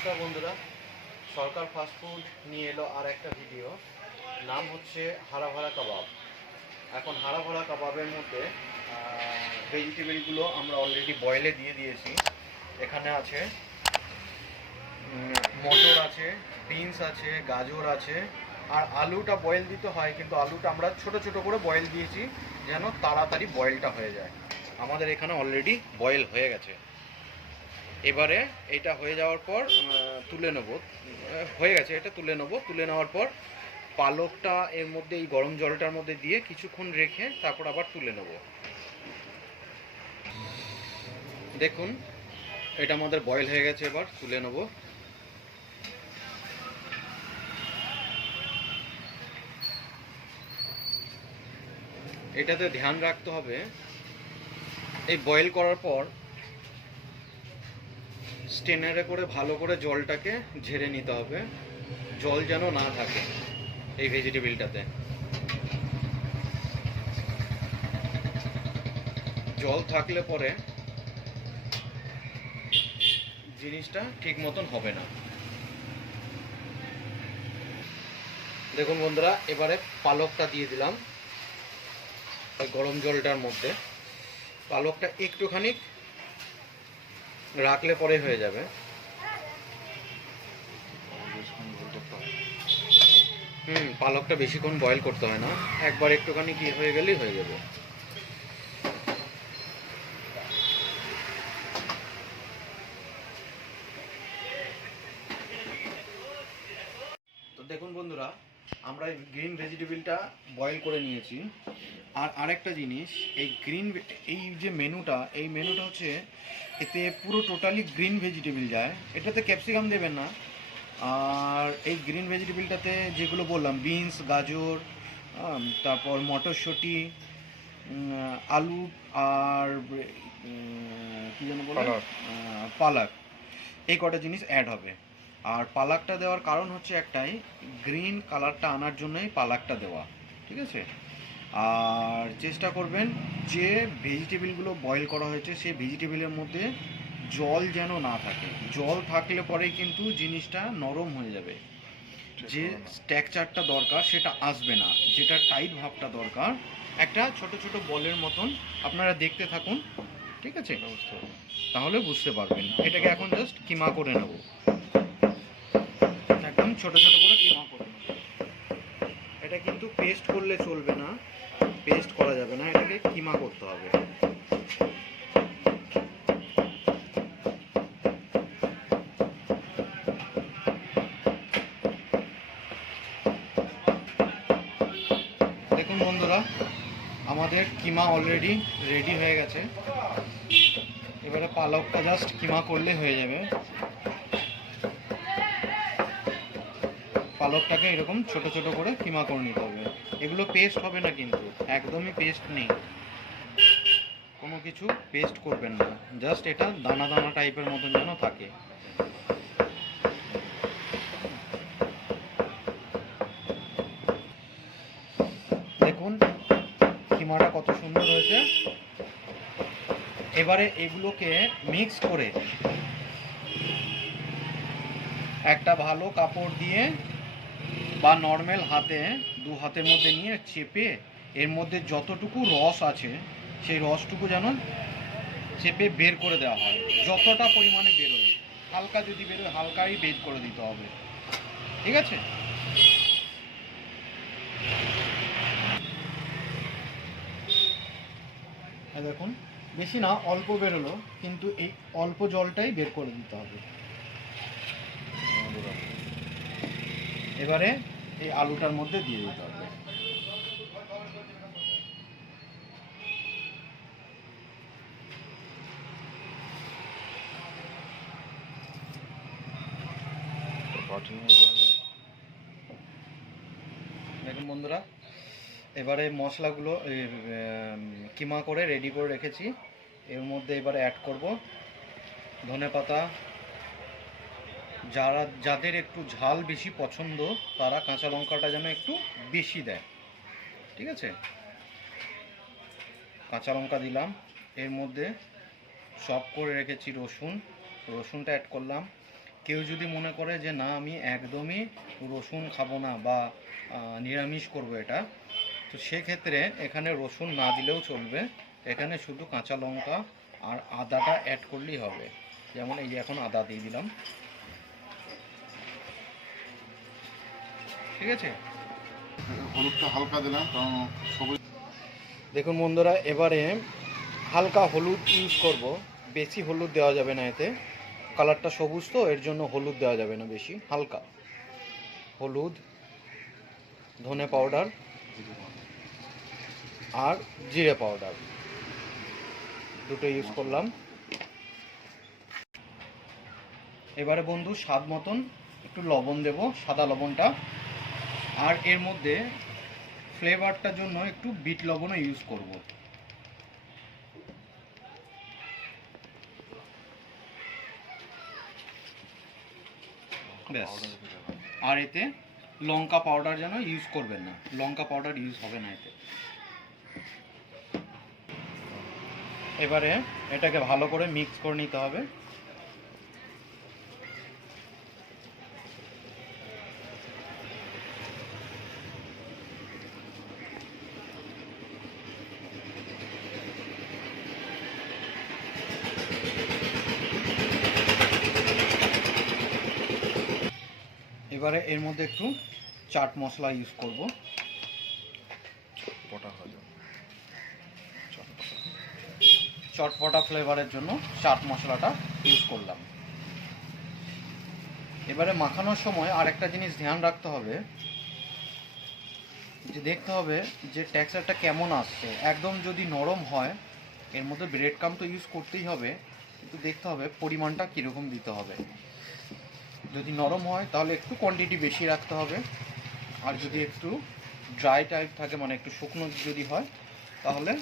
নমস্কার বন্ধুরা, সরকার ফাস্টফুড নিয়ে এলো আর একটা ভিডিও। নাম হচ্ছে হারা ভরা কাবাব। এখন হারা ভরা কাবাবের মধ্যে ভেজিটেবলগুলো আমরা অলরেডি বয়েলে দিয়ে দিয়েছি। এখানে আছে মটর আছে, বিনস আছে, গাজর আছে, আর আলুটা বয়েল দিতে হয়, কিন্তু আলুটা আমরা ছোট ছোট করে বয়েল দিয়েছি যেন তাড়াতাড়ি বয়েলটা হয়ে যায়। আমাদের এখানে অলরেডি বয়েল হয়ে গেছে। এবারে এটা হয়ে যাওয়ার পর তুলে নেব। হয়ে গেছে, এটা তুলে নেব। তুলে নেওয়ার পর পালকটা এর মধ্যে এই গরম জলটার মধ্যে দিয়ে কিছুক্ষণ রেখে তারপর আবার তুলে নেব। দেখুন, এটা আমাদের বয়েল হয়ে গেছে, এবার তুলে নেব। এটাতে ধ্যান রাখতে হবে, এই বয়েল করার পর স্টেনারে করে ভালো করে জলটাকে ঝেড়ে নিতে হবে, জল যেন না থাকে এই ভেজিটেবিলটাতে। জল থাকলে পরে জিনিসটা ঠিক মতন হবে না। দেখুন বন্ধুরা, এবারে পালকটা দিয়ে দিলাম ওই গরম জলটার মধ্যে। পালকটা একটুখানি রাখলে পরে হয়ে যাবে। পালকটা বেশিক্ষণ বয়েল করতে হয় না, একবার একটুখানি কি হয়ে গেলেই হয়ে যাবে। তো দেখুন বন্ধুরা, আমরা গ্রিন ভেজিটেবিলটা বয়েল করে নিয়েছি। আর আরেকটা জিনিস, এই যে মেনুটা, এই মেনুটা হচ্ছে এতে পুরো টোটালি গ্রিন ভেজিটেবিল যায়, এটাতে ক্যাপসিকাম দেবেন না। আর এই গ্রিন ভেজিটেবিলটাতে যেগুলো বললাম, বিনস, গাজর, তারপর মটরশুঁটি, আলু, আর কী যেন বললাম, পালক, এই কটা জিনিস অ্যাড হবে। আর পালাকটা দেওয়ার কারণ হচ্ছে একটাই, গ্রিন কালারটা আনার জন্যই পালাকটা দেওয়া, ঠিক আছে? আর চেষ্টা করবেন যে ভেজিটেবিলগুলো বয়েল করা হয়েছে সেই ভেজিটেবিলের মধ্যে জল যেন না থাকে। জল থাকলে পরেই কিন্তু জিনিসটা নরম হয়ে যাবে, যে স্ট্রাকচারটা দরকার সেটা আসবে না, যেটা টাইট ভাবটা দরকার। একটা ছোট ছোট বলের মতন আপনারা দেখতে থাকুন, ঠিক আছে? তাহলে বুঝতে পারবেন। এটাকে এখন জাস্ট কিমা করে নেব, একদম ছোট ছোট করে কিমা করে নেব। এটা কিন্তু পেস্ট করলে চলবে না, পেস্ট করা যাবে না, এটাকে কিমা করতে হবে। দেখুন বন্ধুরা, আমাদের কিমা অলরেডি রেডি হয়ে গেছে। এবারে পালকটা জাস্ট কিমা করলে হয়ে যাবে। পালকটাকে এরকম ছোট ছোট করে কিমা করে নিতে হবে। এগুলো পেস্ট হবে না, কিন্তু একদমই পেস্ট নেই, কোনো কিছু পেস্ট করবেন না, জাস্ট এটা দানা দানা টাইপের মতন যেন থাকে। দেখুন কিমাটা কত সুন্দর হয়েছে। এবারে এগুলোকে মিক্স করে একটা ভালো কাপড় দিয়ে বা নর্মাল হাতে, দু হাতের মধ্যে নিয়ে চেপে এর মধ্যে যতটুকু রস আছে সেই রসটুকু যেন চেপে বের করে দেওয়া হয়। যতটা পরিমাণে বেরোয়, হালকা যদি বেরোয় হালকাই বের করে দিতে হবে, ঠিক আছে? দেখুন, বেশি না, অল্প বেরোলো, কিন্তু এই অল্প জলটাই বের করে দিতে হবে। এবারে এই আলুটার মধ্যে দিয়ে দিতে হবে। দেখুন বন্ধুরা, এবারে মশলাগুলো কিমা করে রেডি করে রেখেছি, এর মধ্যে এবারে অ্যাড করব ধনেপাতা। যাদের একটু ঝাল বেশি পছন্দ তারা কাঁচা লঙ্কাটা যেন একটু বেশি দেয়, ঠিক আছে? কাঁচা লঙ্কা দিলাম। এর মধ্যে চপ করে রেখেছি রসুনটা অ্যাড করলাম। কেউ যদি মনে করে যে না আমি একদমই রসুন খাবো না বা নিরামিষ করব এটা, তো সেক্ষেত্রে এখানে রসুন না দিলেও চলবে। এখানে শুধু কাঁচা লঙ্কা আর আদাটা অ্যাড করলেই হবে। যেমন এই যে এখন আদা দিয়ে দিলাম, ঠিক আছে। হলুদটা হালকা দিলাম কারণ সবুজ। দেখুন বন্ধুরা, এবারে হালকা হলুদ ইউজ করব, বেশি হলুদ দেওয়া যাবে না, এতে কালারটা সবুজ তো এর জন্য হলুদ দেওয়া যাবে না বেশি, হালকা হলুদ, ধনে পাউডার আর জিরে পাউডার দুটো ইউজ করলাম। এবারে বন্ধু স্বাদ মতন একটু লবণ দেব, সাদা লবণটা, আর এর মধ্যে ফ্লেভারটার জন্য একটু বিট লবণও ইউজ করব। ব্যাস। আর এতে লঙ্কা পাউডার যেন ইউজ করবেন না, লঙ্কা পাউডার ইউজ হবে না এতে। এবারে এটাকে ভালো করে মিক্স করে নিতে হবে। এবারে এর মধ্যে একটু চাট মশলা ইউজ করব, চটপটা ফ্লেভারের জন্য চাট মশলাটা ইউজ করলাম। এবারে মাখানোর সময় আরেকটা জিনিস ধ্যান রাখতে হবে, যে দেখতে হবে যে টেক্সচারটা কেমন আসছে। একদম যদি নরম হয়, এর মধ্যে ব্রেড ক্রাম্ব তো ইউজ করতেই হবে, কিন্তু দেখতে হবে পরিমাণটা কীরকম দিতে হবে। যদি নরম হয় তাহলে একটু কোয়ান্টিটি বেশি রাখতে হবে, আর যদি একটু ড্রাই টাইপ থাকে, মানে একটু শুকনো যদি হয়, তাহলে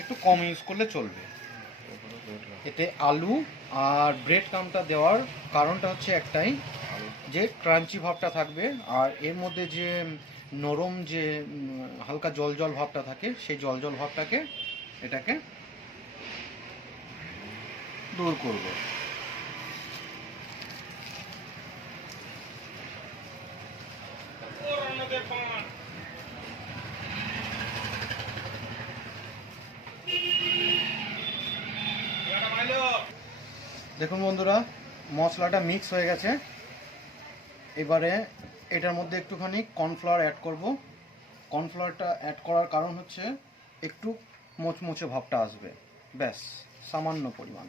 একটু কম ইউজ করলে চলবে। এতে আলু আর ব্রেড ক্রাম্বটা দেওয়ার কারণটা হচ্ছে একটাই, যে ক্রাঞ্চি ভাবটা থাকবে, আর এর মধ্যে যে নরম যে হালকা জল জল ভাবটা থাকে, সেই জল জল ভাবটাকে এটাকে দূর করবে। দেখুন বন্ধুরা, মশলাটা মিক্স হয়ে গেছে। এবারে এটার মধ্যে একটুখানি কর্নফ্লাওয়ার অ্যাড করব। কর্নফ্লাওয়ারটা অ্যাড করার কারণ হচ্ছে একটু মোচমোচে ভাবটা আসবে, ব্যাস, সামান্য পরিমাণ।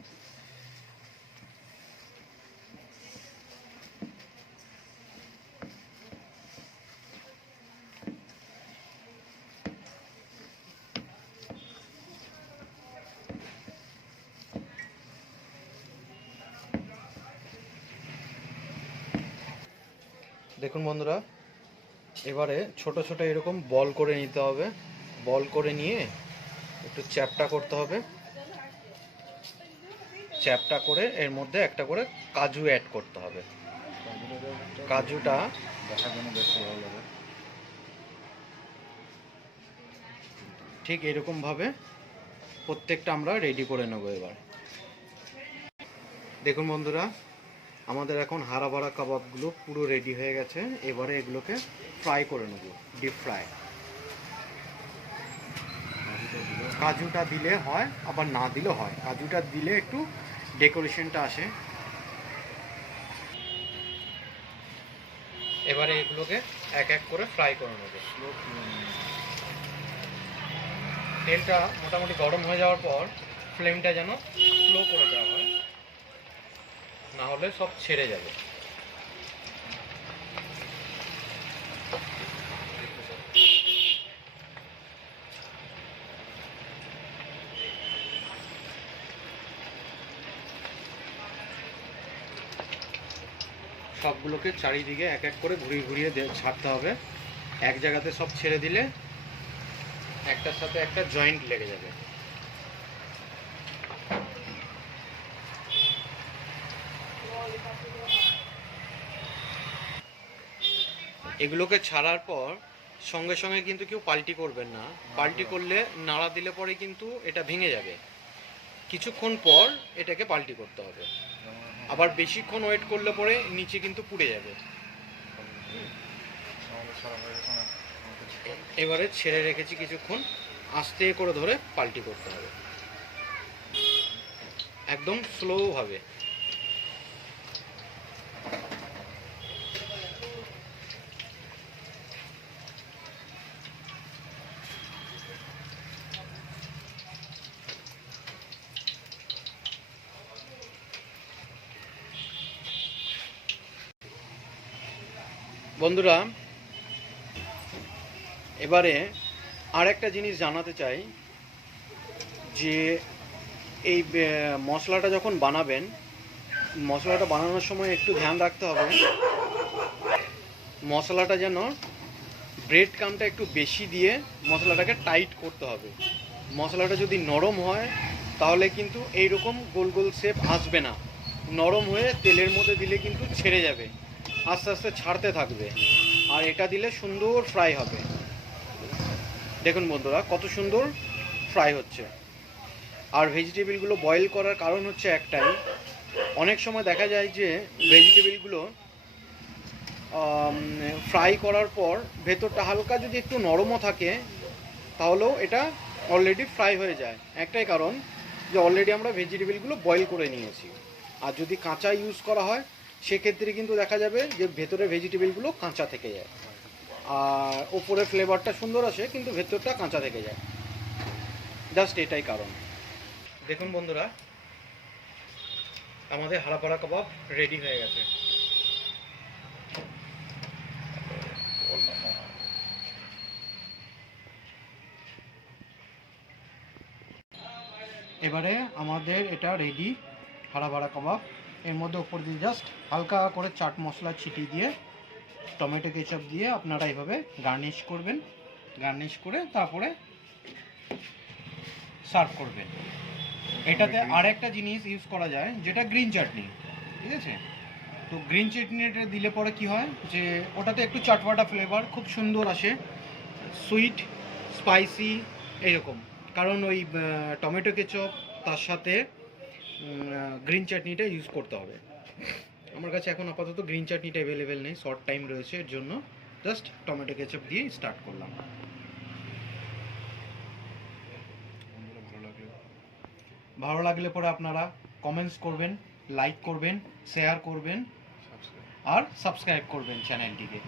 দেখুন বন্ধুরা, এবারে ছোট ছোট এরকম বল করে নিতে হবে। বল করে নিয়ে একটু চ্যাপটা করতে হবে। চ্যাপটা করে এর মধ্যে একটা করে কাজু অ্যাড করতে হবে। কাজুটা দেখার জন্য বেশি ভালো লাগে। ঠিক এরকমভাবে প্রত্যেকটা আমরা রেডি করে নেব। এবার দেখুন বন্ধুরা, আমাদের এখন হারা ভাড়া কাবাবগুলো পুরো রেডি হয়ে গেছে। এবারে এগুলোকে ফ্রাই করে নেব, ডিপ ফ্রাই। কাজুটা দিলে হয়, আবার না দিলেও হয়। কাজুটা দিলে একটু ডেকোরেশনটা আসে। এবারে এগুলোকে এক এক করে ফ্রাই করে নেব। তেলটা মোটামুটি গরম হয়ে যাওয়ার পর ফ্লেমটা যেন স্লো করে দেওয়া হয়, না হলে সব ছেড়ে যাবে। সবগুলোকে চারিদিকে এক এক করে ঘুরিয়ে ঘুরিয়ে ছাড়তে হবে। এক জায়গাতে সব ছেড়ে দিলে একটার সাথে একটা জয়েন্ট লেগে যাবে। এগুলোকে ছাড়ার পর সঙ্গে সঙ্গে কিন্তু কেউ পাল্টি করবেন না। পাল্টি করলে নাড়া দিলে পরে কিন্তু এটা ভেঙে যাবে। কিছুক্ষণ পর এটাকে পাল্টি করতে হবে। আবার বেশিক্ষণ ওয়েট করলে পরে নিচে কিন্তু পুড়ে যাবে। এবারে ছেড়ে রেখেছি কিছুক্ষণ, আস্তে করে ধরে পাল্টি করতে হবে একদম স্লোভাবে। বন্ধুরা, এবারে আর একটা জিনিস জানাতে চাই যে এই মশলাটা যখন বানাবেন, মশলাটা বানানোর সময় একটু ধ্যান রাখতে হবে মশলাটা যেন ব্রেড ক্রাম্বটা একটু বেশি দিয়ে মশলাটাকে টাইট করতে হবে। মশলাটা যদি নরম হয় তাহলে কিন্তু এইরকম গোল গোল শেপ আসবে না, নরম হয়ে তেলের মধ্যে দিলে কিন্তু ছেড়ে যাবে, আস্তে আস্তে ছাড়তে থাকবে, আর এটা দিলে সুন্দর ফ্রাই হবে। দেখুন বন্ধুরা কত সুন্দর ফ্রাই হচ্ছে। আর ভেজিটেবিলগুলো বয়েল করার কারণ হচ্ছে একটাই, অনেক সময় দেখা যায় যে ভেজিটেবিলগুলো ফ্রাই করার পর ভেতরটা হালকা যদি একটু নরমও থাকে তাহলেও এটা অলরেডি ফ্রাই হয়ে যায়। একটাই কারণ যে অলরেডি আমরা ভেজিটেবিলগুলো বয়েল করে নিয়েছি। আর যদি কাঁচা ইউজ করা হয় সেক্ষেত্রে কিন্তু দেখা যাবে যে ভেতরে ভেজিটেবিলগুলো কাঁচা থেকে যায়, আর ওপরে ফ্লেভারটা সুন্দর আসে কিন্তু ভেতরটা কাঁচা থেকে যায়। জাস্ট এটাই কারণ। দেখুন বন্ধুরা, আমাদের হাড়াপাড়া কাবাব রেডি হয়ে গেছে। এবারে আমাদের এটা রেডি হাড়াপাড়া কাবাব। এর মধ্যে ওপর দিয়ে জাস্ট হালকা করে চাট মশলা ছিটিয়ে দিয়ে টমেটো কেচাপ দিয়ে আপনারা এইভাবে গার্নিশ করবেন, গার্নিশ করে তারপরে সার্ভ করবেন। এটাতে আর একটা জিনিস ইউজ করা যায় যেটা গ্রিন চাটনি, ঠিক আছে? তো গ্রিন চাটনিটা দিলে পরে কি হয় যে ওটাতে একটু চটপাটা ফ্লেভার খুব সুন্দর আসে, সুইট স্পাইসি এইরকম। কারণ ওই টমেটো কেচাপ তার সাথে গ্রিন চাটনিটা ইউজ করতে হবে। আমার কাছে এখন আপাতত গ্রিন চাটনিটা অ্যাভেলেবেল নেই, শর্ট টাইম রয়েছে, এর জন্য জাস্ট টমেটো কেচাপ দিয়ে স্টার্ট করলাম। ভালো লাগলে পরে আপনারা কমেন্টস করবেন, লাইক করবেন, শেয়ার করবেন আর সাবস্ক্রাইব করবেন চ্যানেলটিকে।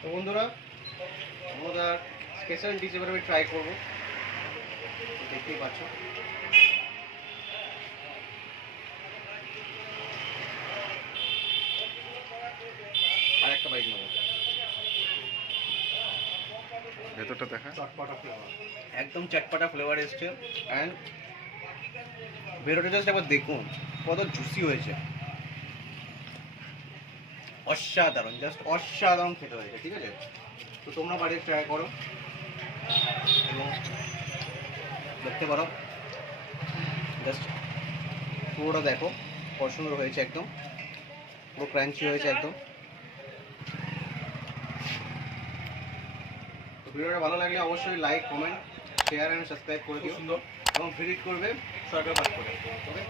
তো বন্ধুরা, আমরা স্পেশাল ডিশ এবার আমি ট্রাই করবো, দেখতেই পাচ্ছ। আর একটা বাইক নেবো, ভেতরটা দেখা। চটপটা ফ্লেভার, একদম চটপটা ফ্লেভার এসছে। অ্যান্ড বেরোটা জাস্ট একবার দেখুন কত জুসি হয়েছে, অসাধারণ, জাস্ট অসাধারণ খেতে হয়েছে। ঠিক আছে, তো তোমরা বাড়িতে ট্রাই করো এবং দেখতে পারো, জাস্ট পুরোটা দেখো কত সুন্দর হয়েছে, একদম পুরো ক্রাঞ্চি হয়েছে একদম। তো ভিডিওটা ভালো লাগলে অবশ্যই like, comment, share and subscribe করে দিও এবং ভিজিট করবে সরকার পাঠ করে। ওকে।